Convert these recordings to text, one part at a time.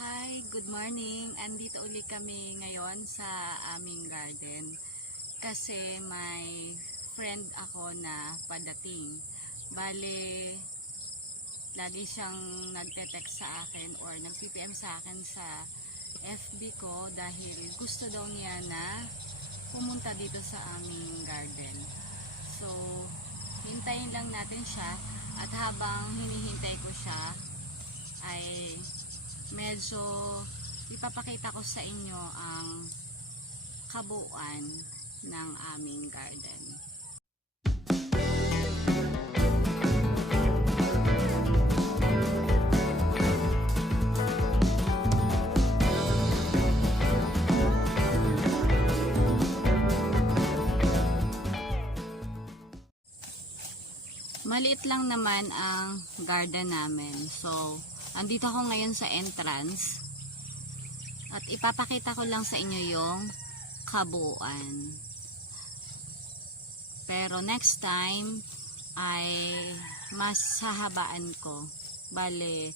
Hi, good morning. Andito uli kami ngayon sa aming garden kasi may friend ako na padating. Bale, lagi siyang nagte-text sa akin or nag-PPM sa akin sa FB ko dahil gusto daw niya na pumunta dito sa aming garden. So, hintayin lang natin siya at habang hinihintay ko siya ay medyo ipapakita ko sa inyo ang kabuuan ng aming garden. Maliit lang naman ang garden namin. So, andito ako ngayon sa entrance at ipapakita ko lang sa inyo yung kabuuan. Pero next time ay mas hahabaan ko. Bale,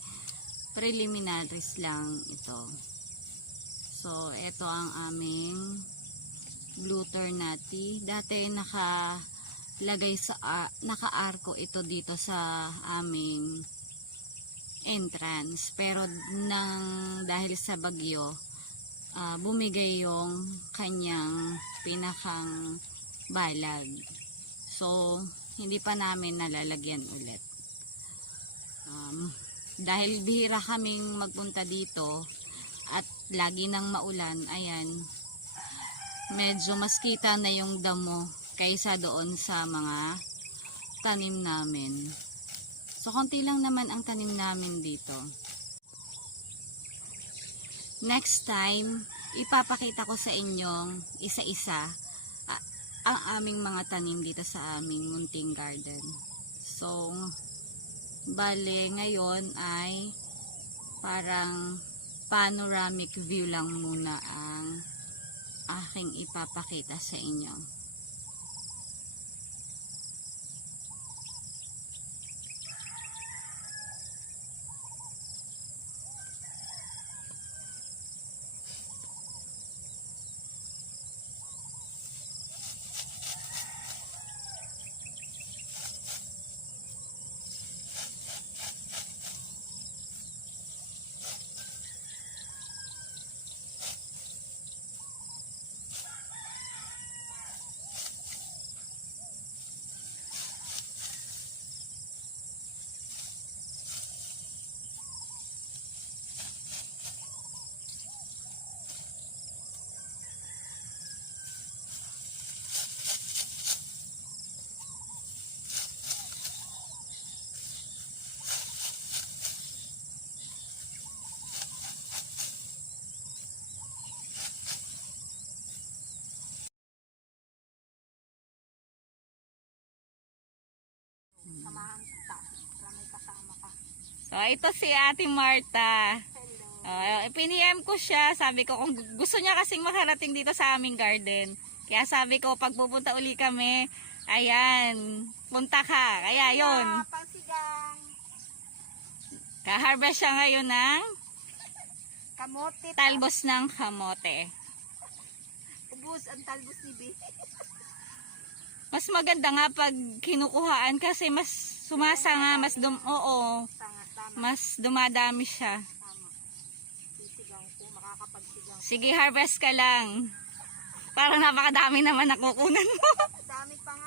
preliminaries lang ito. So, ito ang aming blue ternati. Dati naka-arko ito dito sa aming entrance, pero dahil sa bagyo bumigay yung kanyang pinakang balag, so hindi pa namin nalalagyan ulit. Dahil bihira kaming magpunta dito at lagi nang maulan, ayan, medyo mas kita na yung damo kaysa doon sa mga tanim namin. So, konti lang naman ang tanim namin dito. Next time, ipapakita ko sa inyong isa-isa ang aming mga tanim dito sa aming munting garden. So, bale, ngayon ay parang panoramic view lang muna ang aking ipapakita sa inyo. So, ito si Ate Marta. Piniem ko siya. Sabi ko, kung gusto niya kasing makarating dito sa aming garden. Kaya sabi ko, pag pupunta uli kami, ayan, punta ka. Kaya yun. Ka-harvest siya ngayon ng kamote. Talbos ng kamote. Ubus ang talbos ni B. Mas maganda nga pag kinukuhaan kasi mas sumasanga, mas dumadami siya. Tama. Sisigang ko, makakapagsigang. Sige, harvest ka lang. Parang napakadami naman nakukunan mo. Dami pa nga.